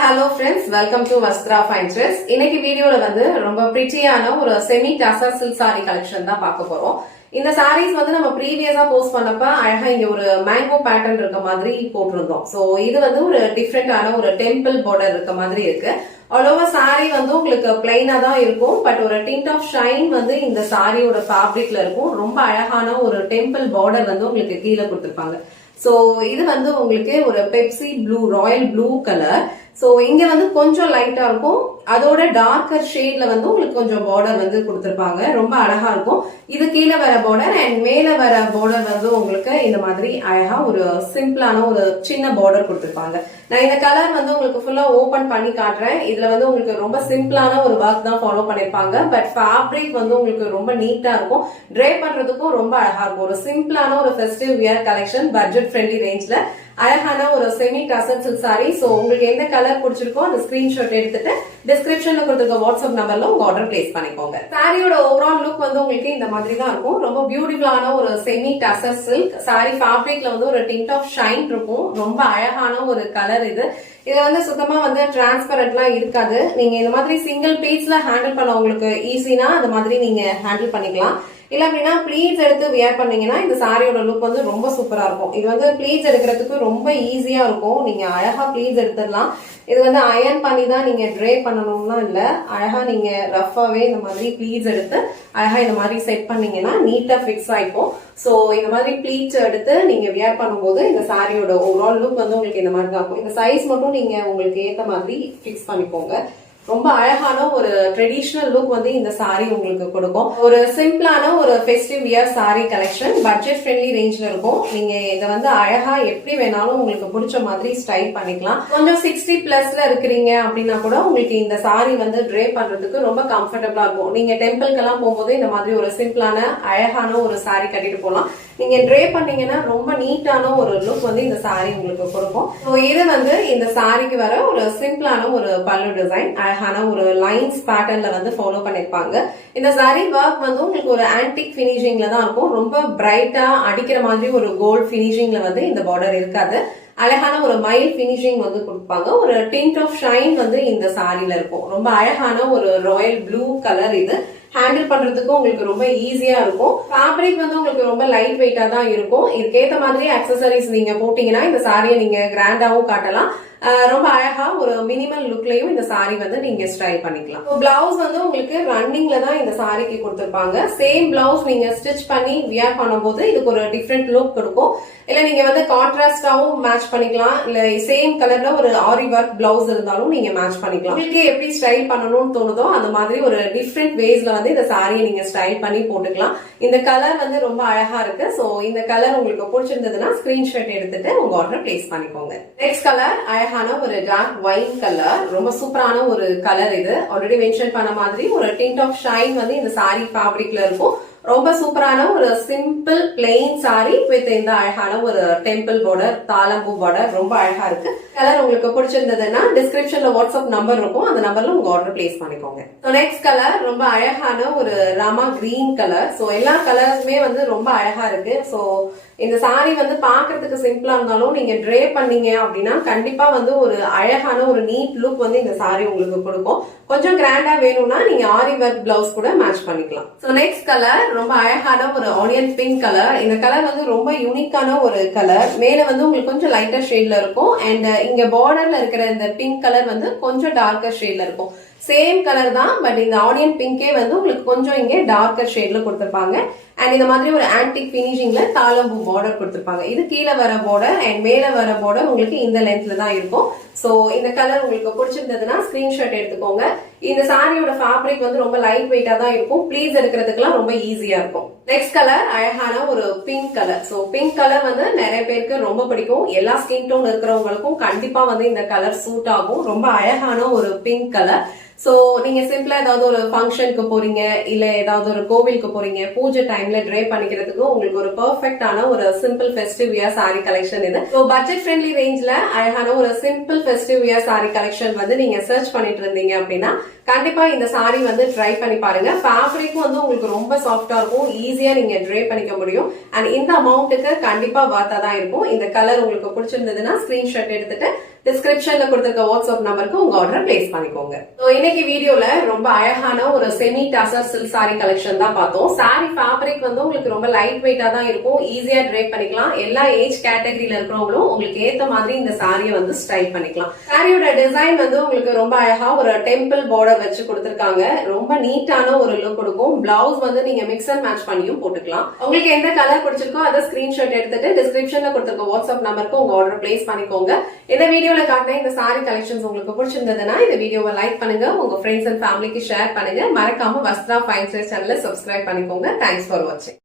Hello friends, welcome to Vastra Fine Threads. இன்னைக்கு வீடியோல வந்து ரொம்ப பிரிட்டியான ஒரு semi tussar silk saree collection தான் பார்க்க போறோம். இந்த sarees வந்து நம்ம ப்ரீவியஸா போஸ்ட் பண்ணப்ப அழகா இங்க ஒரு மேங்கோ பேட்டர்ன் இருக்க மாதிரி போட்டிருந்தோம். சோ இது வந்து ஒரு டிஃபரெண்டான ஒரு டெம்பிள் பார்டர் இருக்க மாதிரி இருக்கு. ஆல் ஓவர் saree வந்து உங்களுக்கு பிளைனா தான் இருக்கும். பட் ஒரு டிண்ட் ஆஃப் ஷைன் வந்து இந்த சாரியோட ஃபேப்ரிக்ல இருக்கும். ரொம்ப அழகான ஒரு டெம்பிள் பார்டர் வந்து உங்களுக்கு கீழே கொடுத்திருப்பாங்க. சோ இது வந்து உங்களுக்கு ஒரு Pepsi blue Royal blue colour. So இங்க வந்து கொஞ்சம் லைட்டா இருக்கும். அதோட டார்க்கர் ஷேட்ல வந்து உங்களுக்கு கொஞ்சம் பார்டர் வந்து கொடுத்திருப்பாங்க. ரொம்ப அழகா இருக்கும். இது கீழே வர பார்டர் அண்ட் மேல வர பார்டர் வந்து உங்களுக்கு இந்த மாதிரி அழகா ஒரு சிம்பிளான ஒரு சின்ன பார்டர் கொடுத்திருப்பாங்க. நான் இந்த கலர் வந்து உங்களுக்கு ஃபுல்லா ஓபன் பண்ணி காட்டுறேன். இதுல வந்து உங்களுக்கு ரொம்ப சிம்பிளான ஒரு ஒர்க் தான் ஃபாலோ பண்ணிருப்பாங்க. பட் ஃபேப்ரிக் வந்து உங்களுக்கு ரொம்ப நீட்டா இருக்கும். ட்ரை பண்றதுக்கும் ரொம்ப அழகா இருக்கும். ஒரு சிம்பிளான ஒரு festive wear collection budget friendly ரேஞ்ச்ல அழகான ஒரு semi tussar silk sari. So உங்களுக்கு எந்த கலர் பிடிச்சிருக்கோ அந்த ஸ்கிரீன்ஷாட் எடுத்துட்டு டிஸ்கிரிப்ஷன்ல கொடுத்துருக்க வாட்ஸ்அப் நம்பர்ல உங்க ஆர்டர் பிளேஸ் பண்ணிக்கோங்க. சாரியோட ஓவரால் லுக் வந்து உங்களுக்கு இந்த மாதிரி தான் இருக்கும். ரொம்ப பியூட்டிஃபுல்லான ஒரு செமி டசர் சில்க் சாரி. ஃபேப்ரிக்ல வந்து ஒரு டிண்ட் ஆஃப் ஷைன் இருக்கும். ரொம்ப அழகான ஒரு கலர் இது. இது வந்து சுத்தமா வந்து டிரான்ஸ்பரண்ட்லாம் இருக்காது. நீங்க இந்த மாதிரி சிங்கிள் பீஸ்ல ஹேண்டில் பண்ண உங்களுக்கு ஈஸினா அந்த மாதிரி நீங்க ஹேண்டில் பண்ணிக்கலாம். இல்ல அப்படின்னா ப்ளீட்ஸ் எடுத்து வியர் பண்ணீங்கன்னா இந்த சாரியோட லுக் வந்து ரொம்ப சூப்பரா இருக்கும். இது வந்து ப்ளீட்ஸ் எடுக்கிறதுக்கு ரொம்ப ஈஸியா இருக்கும். நீங்க அழகா ப்ளீட்ஸ் எடுத்துடலாம். இது வந்து அயர்ன் பண்ணி தான் நீங்க ட்ரே பண்ணணும்னா இல்ல, அழகா நீங்க ரஃபாவே இந்த மாதிரி ப்ளீட்ஸ் எடுத்து அழகா இந்த மாதிரி செட் பண்ணீங்கன்னா நீட்டா ஃபிக்ஸ் ஆயிக்கும். சோ இந்த மாதிரி ப்ளீட்ஸ் எடுத்து நீங்க வியர் பண்ணும்போது இந்த சாரியோட ஓவரால் லுக் வந்து உங்களுக்கு இந்த மாதிரி தான் இருக்கும். இந்த சைஸ் மட்டும் நீங்க உங்களுக்கு ஏத்த மாதிரி ஃபிக்ஸ் பண்ணிக்கோங்க. ரொம்ப அழகான ஒரு ட்ரெடிஷனல் லுக் வந்து இந்த சாரி உங்களுக்கு கொடுக்கும். ஒரு சிம்பிளான ஒரு festive wear sari collection budget friendly ரேஞ்ச்ல இருக்கும். நீங்க இதை வந்து அழகா எப்படி வேணாலும் உங்களுக்கு பிடிச்ச மாதிரி ஸ்டைல் பண்ணிக்கலாம். கொஞ்சம் 60 பிளஸ்ல இருக்கிறீங்க அப்படின்னா கூட உங்களுக்கு இந்த சாரி வந்து ட்ரே பண்றதுக்கு ரொம்ப கம்ஃபர்டபுளா இருக்கும். நீங்க டெம்பிள்க்கெல்லாம் போகும்போது இந்த மாதிரி ஒரு சிம்பிளான அழகான ஒரு சாரி கட்டிட்டு போகலாம். நீங்க ட்ரே பண்ணீங்கன்னா ரொம்ப நீட்டான ஒரு லுக் வந்து இந்த சாரி உங்களுக்கு கொடுக்கும். ஸோ இது வந்து இந்த சாரிக்கு வர ஒரு சிம்பிளான ஒரு பல்லு டிசைன் அழகான ஒரு லைன்ஸ் பேட்டர்ன்ல வந்து ஃபாலோ பண்ணிருப்பாங்க. இந்த சாரி ஒர்க் வந்து உங்களுக்கு ஒரு ஆன்டிக் பினிஷிங்ல தான் இருக்கும். ரொம்ப பிரைட்டா அடிக்கிற மாதிரி ஒரு கோல்ட் பினிஷிங்ல வந்து இந்த பார்டர் இருக்காது. அழகான ஒரு மைல் பினிஷிங் வந்து கொடுப்பாங்க. ஒரு டிண்ட் ஆஃப் ஷைன் வந்து இந்த சாரில இருக்கும். ரொம்ப அழகான ஒரு ராயல் ப்ளூ கலர். இது ஹேண்டில் பண்றதுக்கும் உங்களுக்கு ரொம்ப ஈஸியா இருக்கும். ஃபேப்ரிக் வந்து உங்களுக்கு ரொம்ப லைட் வெயிட்டா தான் இருக்கும். இதுக்கேத்த மாதிரி அக்சசரிஸ் நீங்க போட்டீங்கன்னா இந்த சாரியை நீங்க கிராண்டாவும் காட்டலாம். ரொம்ப அழகா ஒரு மினிமல் லுக்லயும் இந்த சாரி வந்து நீங்க ஸ்டைல் பண்ணிக்கலாம். பிளவுஸ் வந்து உங்களுக்கு ரன்னிங்ல தான் இந்த சாரிக்கு கொடுத்திருப்பாங்க. சேம் பிளவுஸ் நீங்க ஸ்டிச் பண்ணி வியர் பண்ணும்போது இதுக்கு ஒரு டிஃப்ரெண்ட் லுக் கொடுக்கும். இல்ல நீங்க வந்து கான்ட்ராஸ்டாவும் மேட்ச் பண்ணிக்கலாம். இல்ல சேம் கலர்ல ஒரு ஆரி ஒர்க் பிளவுஸ் இருந்தாலும் நீங்க மேட்ச் பண்ணிக்கலாம். உங்களுக்கு எப்படி ஸ்டைல் பண்ணணும்னு தோணுதோ அந்த மாதிரி ஒரு டிஃப்ரெண்ட் வேஸ்ல வந்து இந்த சாரியை நீங்க ஸ்டைல் பண்ணி போட்டுக்கலாம். இந்த கலர் வந்து ரொம்ப அழகா இருக்கு. சோ இந்த கலர் உங்களுக்கு பிடிச்சிருந்ததுன்னா ஸ்கிரீன்ஷாட் எடுத்துட்டு உங்க ஆர்டர் பிளேஸ் பண்ணிக்கோங்க. நெக்ஸ்ட் கலர் அழகான ஒரு டார்க் ஒயின் கலர். ரொம்ப சூப்பரான ஒரு கலர். இது ஆல்ரெடி மென்ஷன் பண்ண மாதிரி ஒரு டிண்ட் ஆஃப் ஷைன் வந்து இந்த சாரி ஃபேப்ரிக்ல இருக்கும். ரொம்ப சூப்பரான ஒரு சிம்பிள் பிளெயின் சாரி வித் இந்த அழகான ஒரு டெம்பிள் பார்டர், தாளம்பூ பார்டர். ரொம்ப அழகா இருக்கு. கலர் உங்களுக்கு பிடிச்சிருந்ததுன்னா டிஸ்கிரிப்ஷன்ல வாட்ஸ்அப் நம்பர் இருக்கும். அந்த நம்பர்ல உங்க ஆர்டர் பிளேஸ் பண்ணிக்கோங்க. நெக்ஸ்ட் கலர் ரொம்ப அழகான ஒரு ராமா கிரீன் கலர். சோ எல்லா கலர்ஸுமே வந்து ரொம்ப அழகா இருக்கு. சோ இந்த சாரி வந்து பாக்குறதுக்கு சிம்பிளா இருந்தாலும் நீங்க ட்ரே பண்ணீங்க அப்படின்னா கண்டிப்பா வந்து ஒரு அழகான ஒரு நீட் லுக் வந்து இந்த சாரி உங்களுக்கு கொடுக்கும். கொஞ்சம் கிராண்டா வேணும்னா நீங்க ஆரி ஒர்க் பிளவுஸ் கூட மேட்ச் பண்ணிக்கலாம். சோ நெக்ஸ்ட் கலர் ரொம்ப அழகான ஒரு ஆனியன் பிங்க் கலர். இந்த கலர் வந்து ரொம்ப யூனிக்கான ஒரு கலர். மேல வந்து உங்களுக்கு கொஞ்சம் லைட்டர் ஷேட்ல இருக்கும். அண்ட் இங்க பார்டர்ல இருக்கிற இந்த பிங்க் கலர் வந்து கொஞ்சம் டார்க்கர் ஷேட்ல இருக்கும். சேம் கலர் தான். பட் இந்த ஆனியன் பிங்கே வந்து உங்களுக்கு கொஞ்சம் இங்க டார்க்கர் ஷேட்ல கொடுத்திருப்பாங்க. அண்ட் இந்த மாதிரி ஒரு ஆன்டிக் பினிஷிங்ல தாளம்பூ பார்டர் கொடுத்திருப்பாங்க. இது கீழே வர பார்டர் அண்ட் மேல வர பார்டர் உங்களுக்கு இந்த லென்த்ல தான் இருக்கும். சோ இந்த கலர் உங்களுக்கு பிடிச்சிருந்ததுன்னா ஸ்கிரீன்ஷாட் எடுத்துக்கோங்க. இந்த சாரியோட ஃபேப்ரிக் வந்து ரொம்ப லைட் வெயிட்டா தான் இருக்கும். ப்ளீஸ் எடுக்கிறதுக்குலாம் ரொம்ப ஈஸியா இருக்கும். நெக்ஸ்ட் கலர் அழகான ஒரு pink colour. So pink colour வந்து நிறைய பேருக்கு ரொம்ப பிடிக்கும். எல்லா ஸ்கின் டோன் இருக்கிறவங்களுக்கும் கண்டிப்பா வந்து இந்த கலர் சூட் ஆகும். ரொம்ப அழகான ஒரு பிங்க் கலர். சோ நீங்க சிம்பிளா ஏதாவது ஒரு ஃபங்க்ஷனுக்கு போறீங்க, இல்ல ஏதாவது ஒரு கோவிலுக்கு போறீங்க, பூஜை டைம்ல ட்ரே பண்ணிக்கிறதுக்கு உங்களுக்கு ஒரு பெர்ஃபெக்டான ஒரு simple festive wear sari collection இது. சோ பட்ஜெட் ஃப்ரெண்ட்லி ரேஞ்ச்ல அழகான ஒரு simple festive wear sari collection வந்து நீங்க சர்ச் பண்ணிட்டு இருந்தீங்க அப்படின்னா கண்டிப்பா இந்த சாரி வந்து ட்ரை பண்ணி பாருங்க. ஃபேப்ரிக்கும் வந்து உங்களுக்கு ரொம்ப சாஃப்டா இருக்கும். ஈஸியா நீங்க ட்ரே பண்ணிக்க முடியும். அண்ட் இந்த அமௌண்ட்டுக்கு கண்டிப்பா வர்த்தா தான் இருக்கும். இந்த கலர் உங்களுக்கு பிடிச்சிருந்ததுன்னா ஸ்கிரீன்ஷாட் எடுத்துட்டு டிஸ்கிரிப்ஷன்ல கொடுத்திருக்க வாட்ஸ்அப் நம்பருக்கு உங்க ஆர்டர் பிளேஸ் பண்ணிக்கோங்க. இன்னைக்கு வீடியோல ரொம்ப அழகான ஒரு semi tussar silk sorry collection தான் பார்த்தோம். சாரி ஃபேப்ரிக் வந்து உங்களுக்கு ரொம்ப லைட் வெயிட்டா தான் இருக்கும், ஈஸியா ட்ரேப் பண்ணிக்கலாம். எல்லா ஏஜ் கேட்டகரியில இருக்கிறவங்களும் உங்களுக்கு ஏத்த மாதிரி இந்த சாரியை வந்து ஸ்டைல் பண்ணிக்கலாம். சாரியோட டிசைன் வந்து உங்களுக்கு ரொம்ப அழகா ஒரு டெம்பிள் பார்டர் வச்சு கொடுத்திருக்காங்க. ரொம்ப நீட்டான ஒரு லுக் கொடுக்கும். பிளவுஸ் வந்து நீங்க மிக்ஸ் அண்ட் மேட்ச் பண்ணியும் போட்டுக்கலாம். உங்களுக்கு எந்த கலர் பிடிச்சிருக்கோ அதை ஸ்கிரீன்ஷாட் எடுத்துட்டு டிஸ்கிரிப்ஷன்ல கொடுத்திருக்க வாட்ஸ்அப் நம்பருக்கு உங்க ஆர்டர் பிளேஸ் பண்ணிக்கோங்க. இந்த வீடியோல காட்டின இந்த சாரி கலெக்ஷன்ஸ் உங்களுக்கு பிடிச்சிருந்ததுன்னா இந்த வீடியோவை லைக் பண்ணுங்க, உங்க ஃப்ரெண்ட்ஸ் அண்ட் ஃபேமிலிக்கு ஷேர் பண்ணுங்க. மறக்காம வஸ்த்ரா ஃபைன் ட்ரெஸ் சேனலை சப்ஸ்கிரைப் பண்ணிக்கோங்க. தேங்க்ஸ் ஃபார் வாட்சிங்.